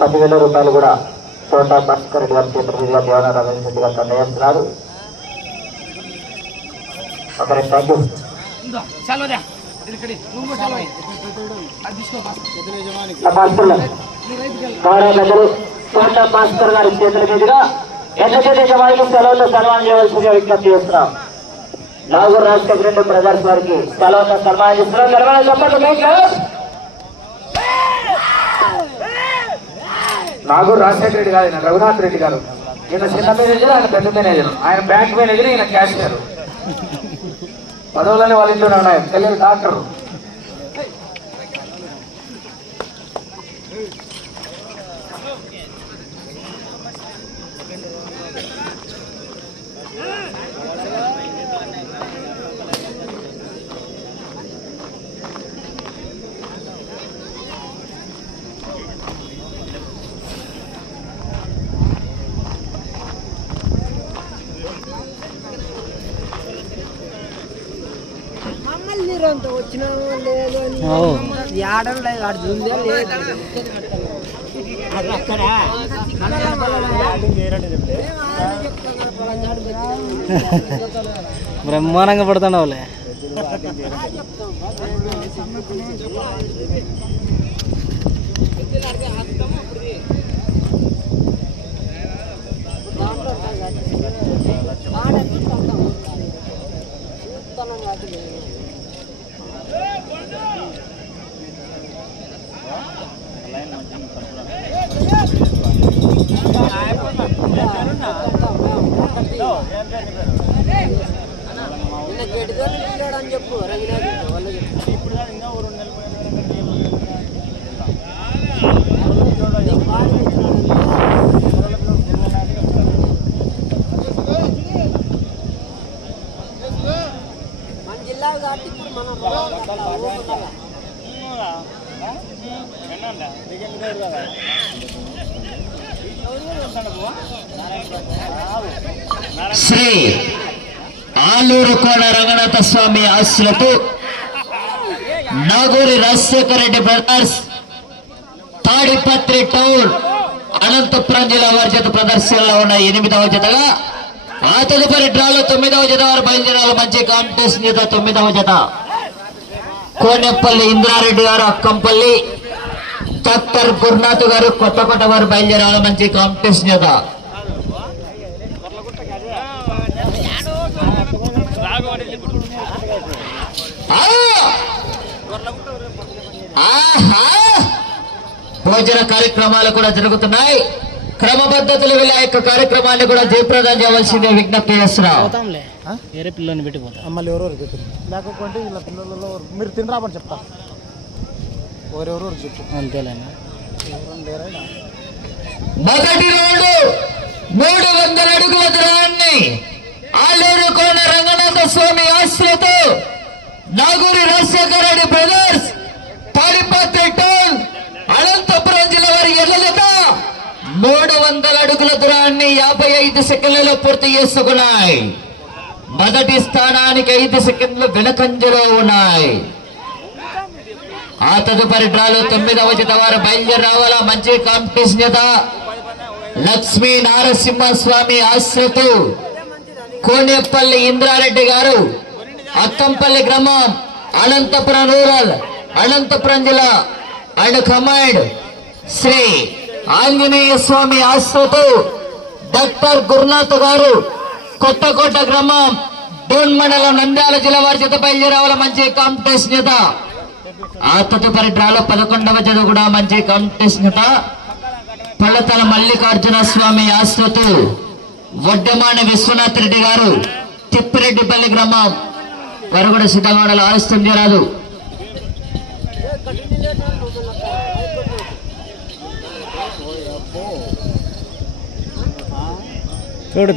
10,000 రూపాయలు కూడా తోట భాస్కర్ రెడ్డి గారి చేతుల మీదుగా దేవన రమేష్ రెడ్డి గారు అందజేస్తున్నారు. ఒకరి థ్యాంక్ యూ. తోట భాస్కర్ గారి చేతుల మీదుగా ఎన్నచేతి జమానికి సెలవుల్లో సన్మానం చేయవలసిందిగా విజ్ఞప్తి చేస్తున్నాం. నాగూరు రాజశేఖర రెడ్డి బ్రదర్స్ వారికి సెలవుల్లో సన్మానం చేస్తున్నాం. నాగూరు రాజశేఖర రెడ్డి గారు, ఈయన రఘునాథ్ రెడ్డి గారు. ఈయన చిన్న మేనేజర్, ఆయన పెద్ద మేనేజర్. ఆయన బ్యాంక్ మేనేజర్, ఈయన క్యాషియర్. పదవులన్నీ వాళ్ళ ఇంట్లోనే ఉన్నాయి. తెలియదు డాక్టర్. వచ్చిన లేదు ఆడడం లేదు, ఆడు చూందే లేదు. అక్కడ బ్రహ్మాండంగా పడుతున్నావు వాళ్ళే. అని చెప్పు మన జిల్లా కాబట్టి ఇప్పుడు మనం శ్రీ ఆలూరు కోన రంగనాథ స్వామి ఆశీస్సులతో నాగూరి రాజశేఖర రెడ్డి బ్రదర్స్ తాడిపత్రి టౌన్ అనంతపురం జిల్లా వారి చేత ప్రదర్శనలో ఉన్న 8వ జతగా, ఆ తదుపరి డ్రాలో 9వ జత వారు బయలుదేరాలి. మంచి కాంపిటీషన్ జత 9వ జత కోనెపల్లి ఇంద్రారెడ్డి గారు, అక్కంపల్లి డాక్టర్ గురునాథ్ గారు, కొత్తకోట వారు బయలుదేరాలి. మంచి కాంపిటీషన్ జత. భోజన కార్యక్రమాలు కూడా జరుగుతున్నాయి. క్రమ పద్ధతులు వీళ్ళ యొక్క కార్యక్రమాన్ని కూడా జయప్రదం చేయవలసిందే విజ్ఞప్తి చేస్తున్నాం. వేరే పిల్లని పెట్టిపోతా మళ్ళీ ఎవరెవరు పెట్టింది లేకపోతే ఇలా పిల్లలలో మీరు తినరాబని చెప్తా. ఎవరెవరు చెప్పు అంతేలేనా. మొదటి రౌండ్ 300 అడుగుల దూరాన్ని ఆలూరు కోన రంగనాథ స్వామి ఆశలతో నాగూరి రాజశేఖర రెడ్డి బ్రదర్స్ తాడిపత్రి టౌన్ అనంతపురం జిల్లా వారి ఎల్లజత 300 అడుగుల దూరాన్ని 55 సెకండ్లలో పూర్తి చేసుకున్నాయి. మొదటి స్థానానికి 5 సెకండ్లు వెనకంజలో ఉన్నాయి. ఆ తదుపరి డ్రాలో 9వ జత వారు బయలుదేరి రావాలా. మంచి కాంపిటీషన్ జత లక్ష్మీ నారసింహస్వామి ఆశ్రతు కోనేపల్లి ఇంద్రారెడ్డి గారు, అక్కంపల్లి గ్రామం, అనంతపురం రూరల్, అనంతపురం జిల్లా అండ్ కమాండ్ శ్రీ ఆంజనేయ స్వామి ఆశ్రతు డాక్టర్ గురునాథ్ గారు, కొత్తకోట గ్రామం, డోన్ మండలం, నంద్యాల జిల్లా వారి చేత బయలుదేరావాల. మంచి కాంపిటీషన్ జత. ఆ తదుపరి డ్రాలో 11వ జత కూడా మంచి కాంపిటీషన్ జత పళ్ళతల మల్లికార్జున స్వామి ఆశ్రతు వడ్డమాన విశ్వనాథ్ రెడ్డి గారు, తిప్పిరెడ్డిపల్లి గ్రామం వారు కూడా సిద్ధంగా ఉండాలి. ఆలస్యం చేయరాదు. చూడు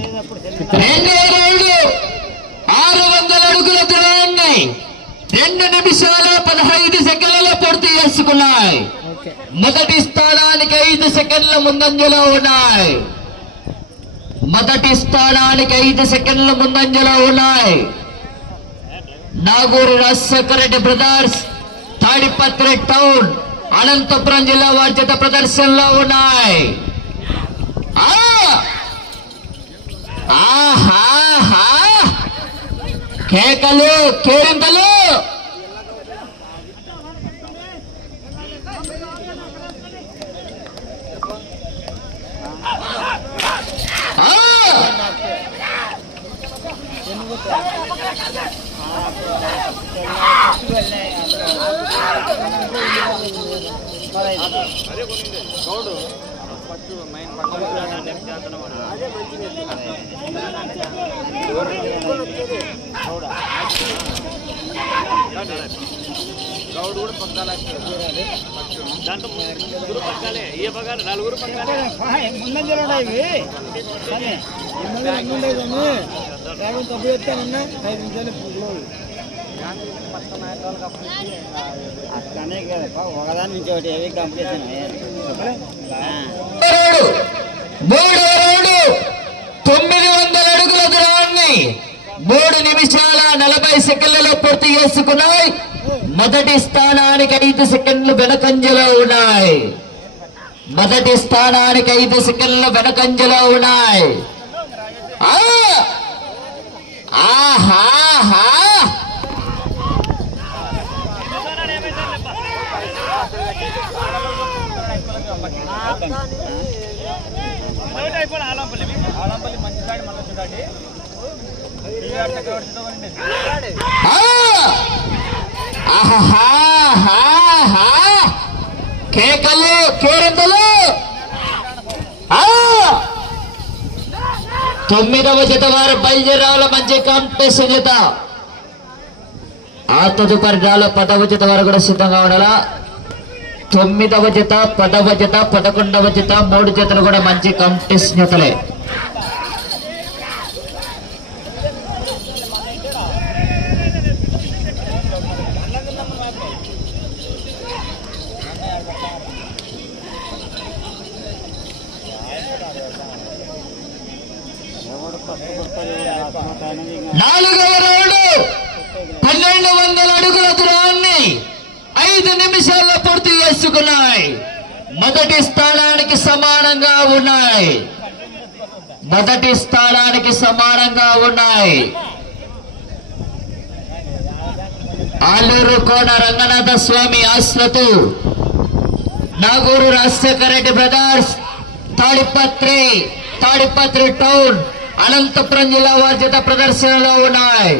600 అడుగుల దూరాన్ని 2 నిమిషాల 15 సెకండ్లలో పూర్తి చేసుకున్నాయి. మొదటి స్థానానికి 5 సెకండ్ల ముందంజలో ఉన్నాయి. మొదటి స్థానానికి 5 సెకండ్ల ముందంజలో ఉన్నాయి. నాగూరి రాజశేఖర రెడ్డి బ్రదర్స్ తాడిపత్రి టౌన్ అనంతపురం జిల్లా వారి చేత ప్రదర్శనలో ఉన్నాయి. ఆహాహా కేకలు కేరింతలు ఒకదాని నుంచి ఒకటి ఏవి కంప్లీట్ 900 అడుగుల దూరాన్ని 3 నిమిషాల 40 సెకండ్లలో పూర్తి చేసుకున్నాయి. మొదటి స్థానానికి 5 సెకండ్లు వెనకంజలో ఉన్నాయి. మొదటి స్థానానికి 5 సెకండ్లు వెనకంజలో ఉన్నాయి. ఆహాహా కేకలు కేరింతలు 9వ జత వారు బయలుదేరాల మంచి కాంపిటీషన్ జత. ఆ తదుపరి డ్రాలో 10వ జత వారు కూడా సిద్ధంగా ఉండాలా. 9వ జత 10వ జత 11వ జత 3 జతలు కూడా మంచి కాంపిటీషన్ జతలే. నాలుగవ రౌండ్ 1200 అడుగుల దూరాన్ని 5 నిమిషాల్లో పూర్తి చేసుకున్నాయి. మొదటి స్థానానికి సమానంగా ఉన్నాయి. మొదటి స్థానానికి సమానంగా ఉన్నాయి. ఆలూరు కోన రంగనాథ స్వామి ఆశ్రతు నాగూరు రాజశేఖర రెడ్డి బ్రదర్స్ తాడిపత్రి టౌన్ అనంతపురం జిల్లా వారి చేత ప్రదర్శనలో ఉన్నాయి.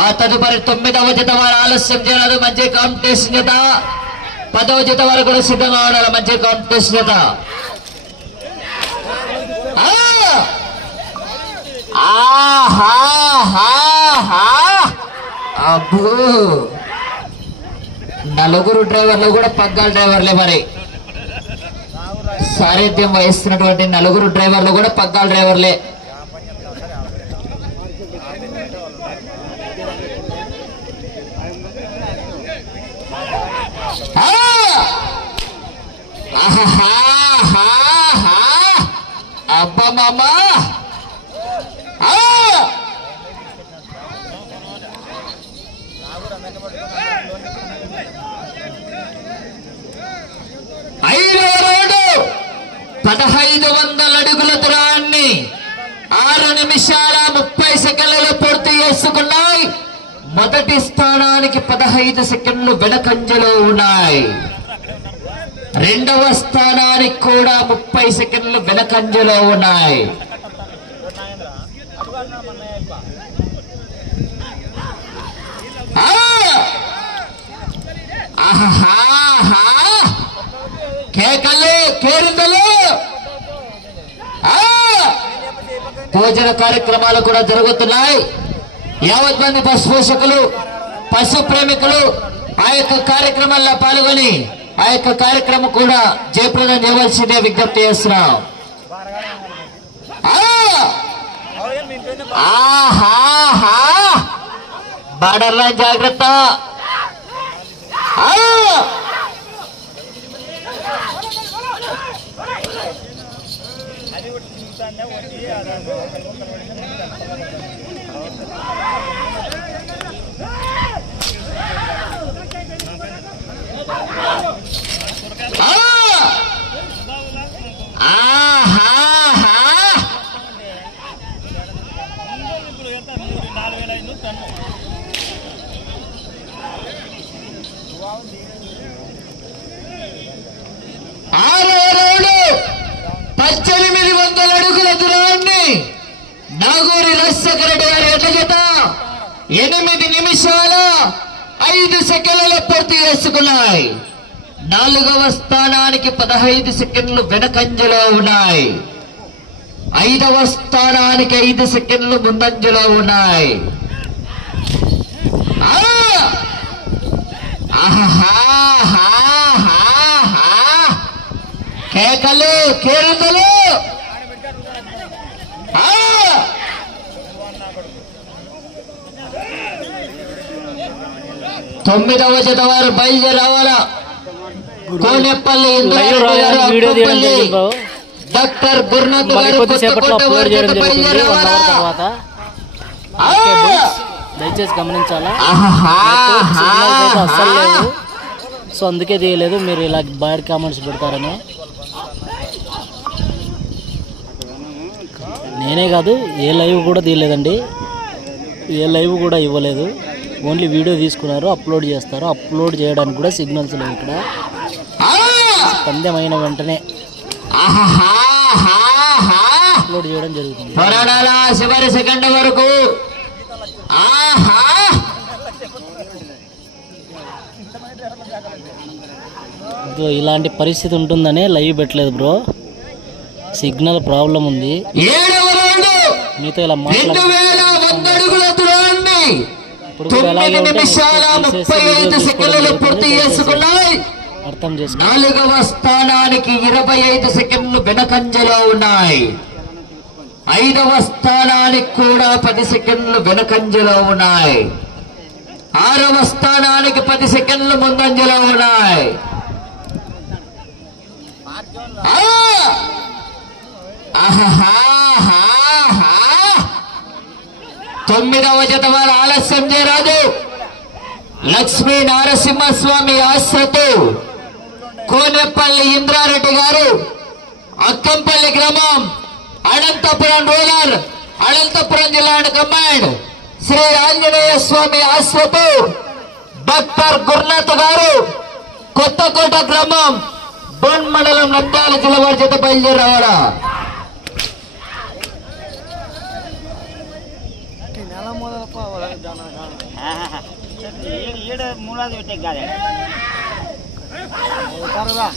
ఆ తదుపరి 9వ జత వారు ఆలస్యం చేయలేదు. మంచి కాంపిటీషన్ జత. 10వ జత వారు కూడా సిద్ధంగా ఉండాలి. మంచి కాంపిటీషన్ జత. అబ్బో నలుగురు డ్రైవర్లు కూడా పగ్గాల డ్రైవర్లే. మరి సారథ్యం వహిస్తున్నటువంటి 4 డ్రైవర్లు కూడా పగ్గాల డ్రైవర్లే. అబ్బా మామా 1500 అడుగుల దూరాన్ని 6 నిమిషాల 30 సెకండ్లలో పూర్తి చేసుకున్నాయి. మొదటి స్థానానికి 15 సెకండ్లు వెనకంజలో ఉన్నాయి. రెండవ స్థానానికి కూడా 30 సెకండ్లు వెనకంజలో ఉన్నాయి. కేకలు కేరింతలు భోజన కార్యక్రమాలు కూడా జరుగుతున్నాయి. యావత్ మంది పశు పోషకులు పశు ప్రేమికులు ఆ యొక్క కార్యక్రమాల్లో పాల్గొని ఆ యొక్క కార్యక్రమం కూడా జయప్రదం చేయవలసిందే విజ్ఞప్తి చేస్తున్నాం. బార్డర్ లైన్ జాగ్రత్త. ఆరవ రౌండ్ 1800 అడుగుల దూరాన్ని నాగూరి రాజశేఖర రెడ్డి గారి ఎడ్ల జత 8 నిమిషాల 5 సెకండ్లలో పూర్తి చేసుకున్నాయి. 4వ స్థానానికి 15 సెకండ్లు వెనకంజలో ఉన్నాయి. 5వ స్థానానికి 5 సెకండ్లు ముందంజలో ఉన్నాయి. కేకలు కేరింతలు. 9వ జత వారు బయలుదేరి రావాలా. కోనెపల్లి ఇంద్రారెడ్డి గారు, డాక్టర్ గురునాథ్ గారు కొత్తకోట వారి జత బయలుదేరి రావాలా. దయచేసి గమనించాలా, అస్సలు లేదు. సో అందుకే తీయలేదు, మీరు ఇలా బ్యాడ్ కామెంట్స్ పెడతారని. నేనే కాదు, ఏ లైవ్ కూడా తీయలేదండి, ఏ లైవ్ కూడా ఇవ్వలేదు. ఓన్లీ వీడియో తీసుకున్నారు, అప్లోడ్ చేస్తారు. అప్లోడ్ చేయడానికి కూడా సిగ్నల్స్ లేవు ఇక్కడ. పందెం అయిన వెంటనే అప్లోడ్ చేయడం జరుగుతుంది. చివరి సెకండ్ వరకు ఇలాంటి పరిస్థితి ఉంటుందనే లైవ్ పెట్టలేదు బ్రో, సిగ్నల్ ప్రాబ్లం ఉంది. మీతో ఇలా అర్థం చేసుకో. 4వ స్థానానికి 25 సెకండ్లు వెనకంజలో ఉన్నాయి. 5వ స్థానానికి కూడా 10 సెకండ్లు వెనకంజలో ఉన్నాయి. 6వ స్థానానికి 10 సెకండ్లు ముందంజలో ఉన్నాయి. 9వ జత వారు ఆలస్యం చేయరాదు. లక్ష్మీ నారసింహస్వామి ఆశ్రతో కోనెపల్లి ఇంద్రారెడ్డి గారు, అక్కంపల్లి గ్రామం, అనంతపురం రూరల్, అనంతపురం జిల్లా కమాండ్, శ్రీ ఆంజనేయ స్వామి ఆశ్రతో డాక్టర్ గురునాథ్ గారు, కొత్తకోట గ్రామం, బోన్ మండలం, నంద్యాల జిల్లా వారి చేత బయలుదేరి రావాలా.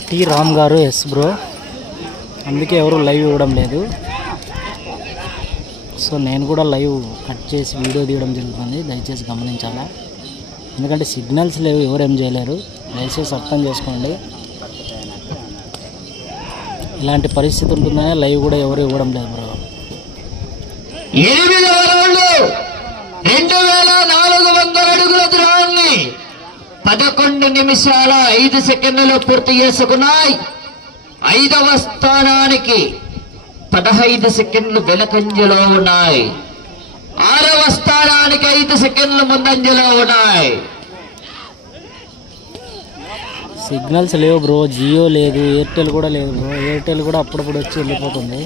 టి రామ్ గారు, ఎస్ బ్రో, అందుకే ఎవరు లైవ్ ఇవ్వడం లేదు. సో నేను కూడా లైవ్ కట్ చేసి వీడియో తీయడం జరుగుతుంది, దయచేసి గమనించాలా. ఎందుకంటే సిగ్నల్స్ లేవు, ఎవరు ఏం చేయలేరు, దయచేసి అర్థం చేసుకోండి. ఇలాంటి పరిస్థితి ఉంటుందనే లైవ్ కూడా ఎవరు ఇవ్వడం లేదు బ్రో. 8వ రౌండ్ 2400 అడుగుల దూరాన్ని 11 నిమిషాల 5 సెకండ్లలో పూర్తి చేసుకున్నాయి. 5వ స్థానానికి 15 సెకండ్లు వెనకంజలో ఉన్నాయి. 6వ స్థానానికి 5 సెకండ్లు ముందంజలో ఉన్నాయి. సిగ్నల్స్ లేవు బ్రో, జియో లేదు, ఎయిర్టెల్ కూడా లేదు బ్రో. ఎయిర్టెల్ కూడా అప్పుడప్పుడు వచ్చి వెళ్ళిపోతుంది.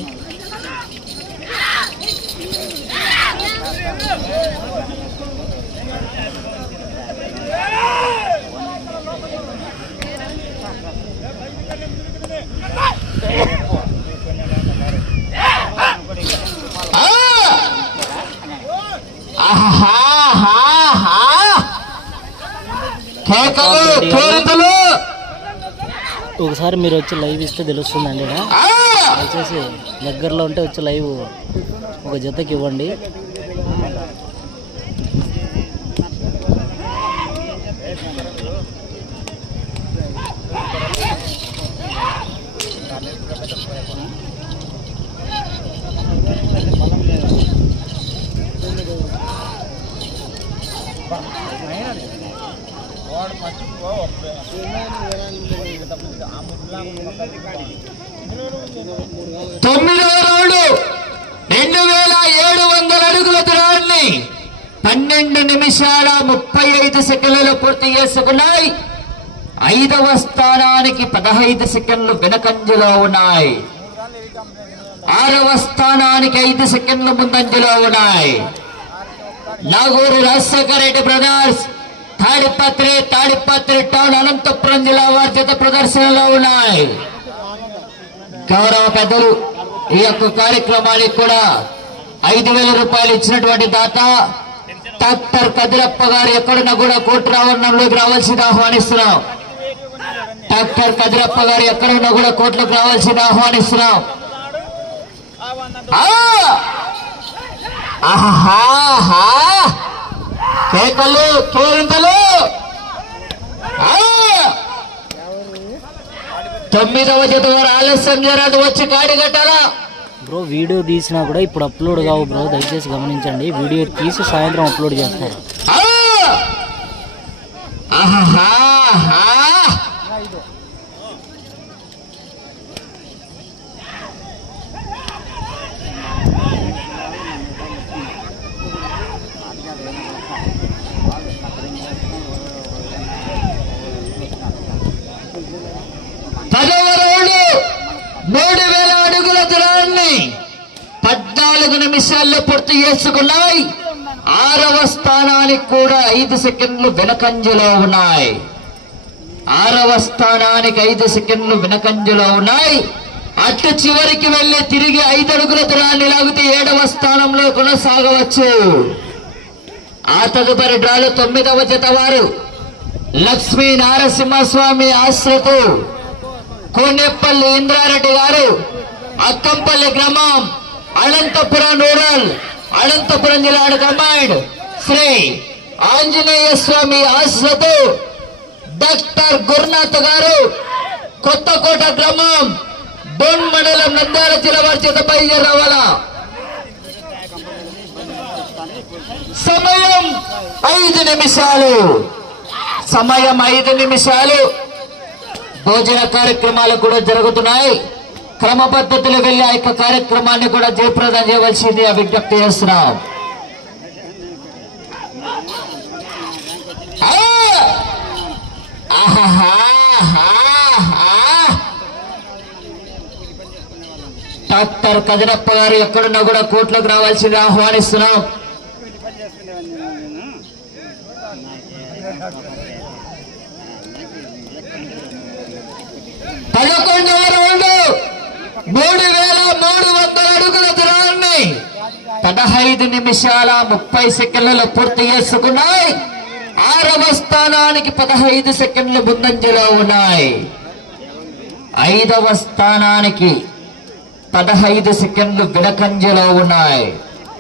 ఒకసారి మీరు వచ్చి లైవ్ ఇస్తే తెలుస్తుందండి. దయచేసి దగ్గరలో ఉంటే వచ్చి లైవ్ ఒక జతకి ఇవ్వండి. తొమ్మిదవ రౌండ్ 2700 అడుగుల దూరాన్ని 12 నిమిషాల 35 సెకండ్లలో పూర్తి చేసుకున్నాయి. 5వ స్థానానికి 15 సెకండ్లు వెనకంజలో ఉన్నాయి. 6వ స్థానానికి 5 సెకండ్లు ముందంజలో ఉన్నాయి. నాగూరు రాజశేఖర రెడ్డి బ్రదర్స్ తాడిపత్రి టౌన్ అనంతపురం జిల్లా వారి చేత ప్రదర్శనలో ఉన్నాయి. గౌరవ పెద్దలు ఈ యొక్క కార్యక్రమానికి కూడా 5,000 రూపాయలు ఇచ్చినటువంటి దాత డాక్టర్ కదిరప్ప గారు ఎక్కడున్నా కూడా కోర్టు రావణంలోకి రావాల్సింది ఆహ్వానిస్తున్నాం. డాక్టర్ కదిరప్ప గారు ఎక్కడున్నా కూడా కోర్టులోకి రావాల్సింది ఆహ్వానిస్తున్నాం. కేకలు కేరింతలు 9వ జత వారు ఆలస్యం జరగదు, వచ్చి కాడి కట్టాలా బ్రో. వీడియో తీసినా కూడా ఇప్పుడు అప్లోడ్ కావు బ్రో, దయచేసి గమనించండి. వీడియో తీసి సాయంత్రం అప్లోడ్ చేస్తారు. పదవరోళ్ళు 3,000 అడుగుల దూరాన్ని 14 నిమిషాల్లో పూర్తి చేసుకున్నాయి. 6వ స్థానానికి కూడా 5 సెకండ్లు వెనకంజలో ఉన్నాయి. 6వ స్థానానికి 5 సెకండ్లు వెనకంజలో ఉన్నాయి. అటు చివరికి వెళ్లి తిరిగి 5 అడుగుల దూరాన్ని లాగితే 7వ స్థానంలో కొనసాగవచ్చు. ఆ తదుపరి డ్రాలు 9వ జత వారు లక్ష్మీ నారసింహస్వామి ఆశ్రతు కోనేపల్లి ఇంద్రారెడ్డి గారు, అక్కంపల్లి గ్రామం, అనంతపురం రూరల్, అనంతపురం జిల్లా కంబైన్డ్ శ్రీ ఆంజనేయ స్వామి ఆశ్రతు డాక్టర్ గురునాథ్ గారు, కొత్తకోట గ్రామం, డోన్ మండలం, నంద్యాల జిల్లా వారి చేత బయలుదేరి రావాలా. సమయం 5 నిమిషాలు. సమయం 5 నిమిషాలు. భోజన కార్యక్రమాలు కూడా జరుగుతున్నాయి. క్రమ పద్ధతిలో వెళ్లి ఆ యొక్క కార్యక్రమాన్ని కూడా జయప్రదం చేయవలసింది విజ్ఞప్తి చేస్తున్నాం. డాక్టర్ కదిరప్ప గారు ఎక్కడున్నా కూడా కోర్టులోకి రావాల్సింది ఆహ్వానిస్తున్నాం. పదకొండవ రౌండ్ 3,300 అడుగుల దూరాన్ని 15 నిమిషాల 30 సెకండ్లలో పూర్తి చేసుకున్నాయి. 6వ స్థానానికి 15 సెకండ్లు ముందంజలో ఉన్నాయి. 5వ స్థానానికి 15 సెకండ్లు వెనకంజలో ఉన్నాయి.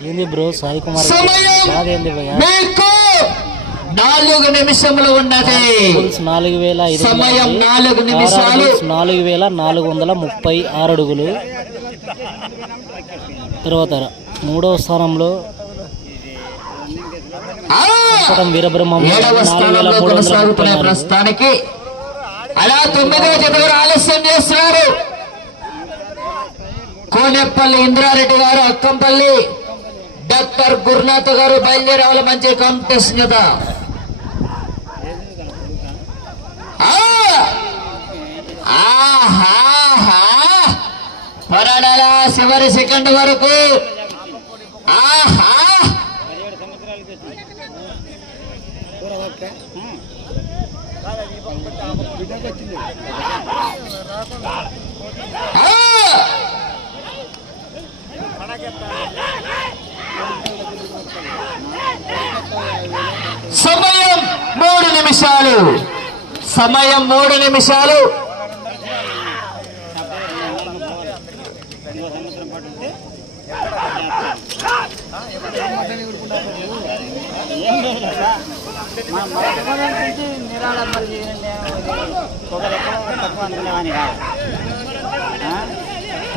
ఏంది బ్రో సాయి కుమార్, సమయం మీకు 4 నిమిషములు ఉన్నది. 4,500, సమయం 4 నిమిషాలు. 4,436 అడుగులు. తర్వాత 3వ స్థానంలో వీరబ్రహ్మం 7వ స్థానంలో కొనసాగుతున్న ప్రస్తుతానికి. అలా 9వ జత గారు ఆలస్యం చేస్తున్నారు. కోనేపల్లి ఇంద్రారెడ్డి గారు, అక్కంపల్లి డాక్టర్ గురునాథ్ గారు బయలుదేరి రావాలి. మంచి కాంపిటీషన్ కదా. పరాడాల చివరి సెకండ్ వరకు. సమయం 3 నిమిషాలు. సమయం 3 నిమిషాలు.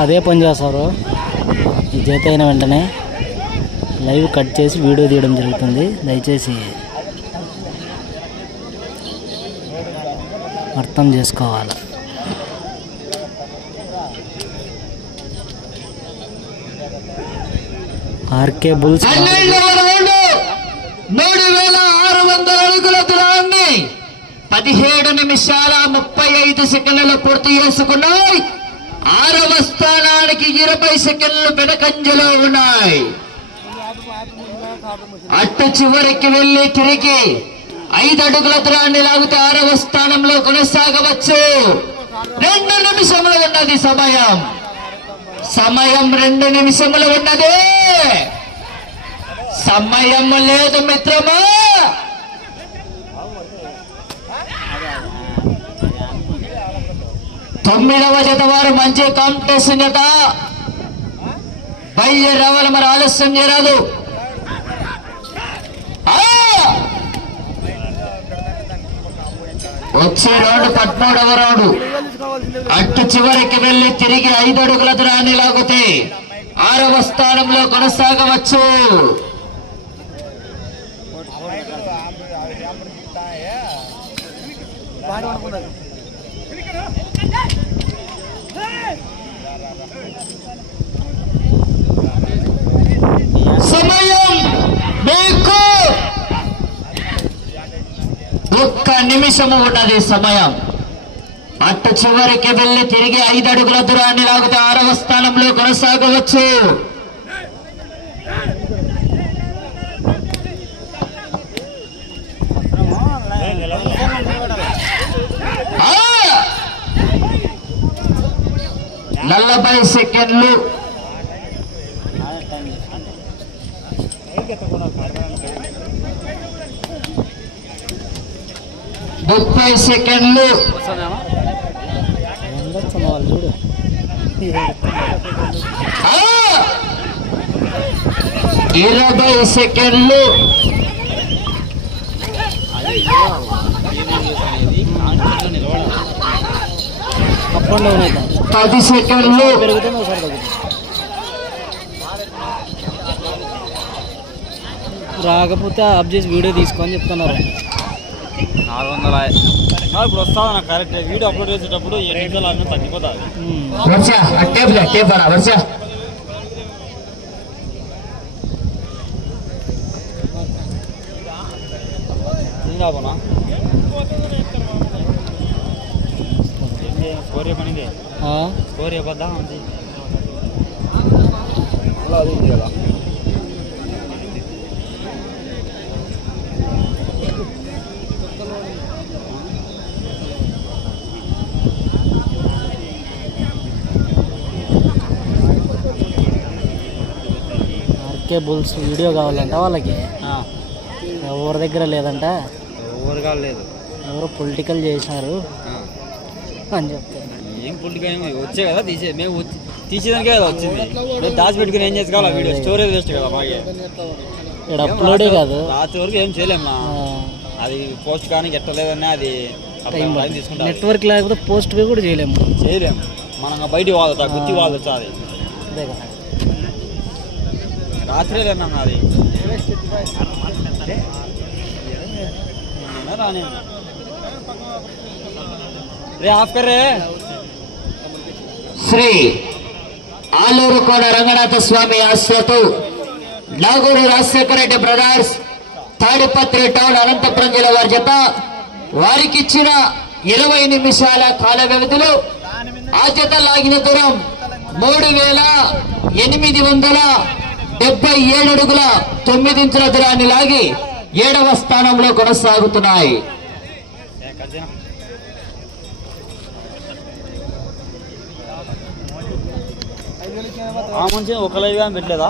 అదే పని చేస్తారు. ఈ జత అయిన వెంటనే లైవ్ కట్ చేసి వీడియో తీయడం జరుగుతుంది. దయచేసి అర్థం చేసుకోవాలి. ఆర్కే బుల్స్ 3,600 అడుగుల దూరాన్ని 17 నిమిషాల 35 సెకండ్లలో పూర్తి చేసుకున్నాయి. 6వ స్థానానికి 20 సెకండ్లు వెనకంజలో ఉన్నాయి. అట్టు చివరికి వెళ్ళి తిరిగి 5 అడుగుల దూరాన్ని లాగితే 6వ స్థానంలో కొనసాగవచ్చు. 2 నిమిషములు ఉన్నది సమయం. 2 నిమిషములు ఉన్నది. సమయం లేదు మిత్రమా. తొమ్మిదవ జత వారు మంచి కాంపిటీషన్ జత. బయలుదేరి రావాలి, మరి ఆలస్యం చేయరాదు. వచ్చే రౌండ్ 14వ రౌండ్. అట్టు చివరికి వెళ్లి తిరిగి 5 అడుగుల దూరాన్ని లాగితే 6వ స్థానంలో కొనసాగవచ్చు. సమయం మీకు 1 నిమిషము ఉన్నది సమయం. అట్టు చివరికి వెళ్లి తిరిగి 5 అడుగుల దూరాన్ని లాగితే 6వ స్థానంలో కొనసాగవచ్చు. ఆ! 40 సెకండ్లు. 30 సెకండ్లు. చూడు 20 సెకండ్లు. 10 సెకండ్లు. పెరుగుతుంది ఒకసారి తగ్గుతుంది. రాకపోతే ఆఫ్ చేసి వీడియో తీసుకొని చెప్తున్నారు. 400 ఇప్పుడు వస్తావు నాకు కరెక్ట్. వీడియో అప్లోడ్ చేసేటప్పుడు 7 నిమిషాలు అన్నీ తగ్గిపోతుంది. టేప్ వర్ష పోనా స్కోర్ పనిదే. స్కోర్ చెప్పద్దా ఉంది కదా. ఆర్కే బుల్స్ వీడియో కావాలంట వాళ్ళకి. ఎవరి దగ్గర లేదంట. ఎవరు కాలేదు, ఎవరో పొలిటికల్ చేసినారు అని చెప్తారు. ఏం పొలిటికల్ వచ్చే కదా తీసే. మేము తీసేదానికే కదా వచ్చింది. దాచిపెట్టుకుని ఏం చేసుకోవాలి. వీడియో స్టోరేజ్ వేస్ట్ కదా. బాగా ఇక్కడ అప్లోడే కాదు. రాత్రి వరకు ఏం చేయలేము. అది పోస్ట్ కానీ ఎట్టలేదన్నా అది తీసుకుంటాం. నెట్వర్క్ లేకపోతే పోస్ట్ కూడా చేయలేము. మనం బయటికి వాదతా గుత్తి వాదొచ్చా. అది అదే కదా. రాత్రి లేనా అది రాని రే ఆఫ్ కర్రే. శ్రీ ఆలూరు కోడ రంగనాథ స్వామి ఆశ్రతో నాగూరు రాజశేఖర రెడ్డి బ్రదర్స్, తాడిపత్రి టౌన్, అనంతపురం జిల్లా వారి జత వారికి ఇచ్చిన 20 నిమిషాల కాల వ్యవధిలో ఆ జత లాగిన దూరం 3877 అడుగుల 9 ఇంచుల దూరాన్ని లాగి 7వ స్థానంలో కొనసాగుతున్నాయి. ఆ మంచి ఒక లైవ్ పెట్టలేదా?